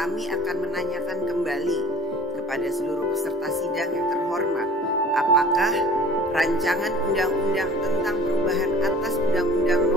kami akan menanyakan kembali kepada seluruh peserta sidang yang terhormat, apakah rancangan undang-undang tentang perubahan atas Undang-Undang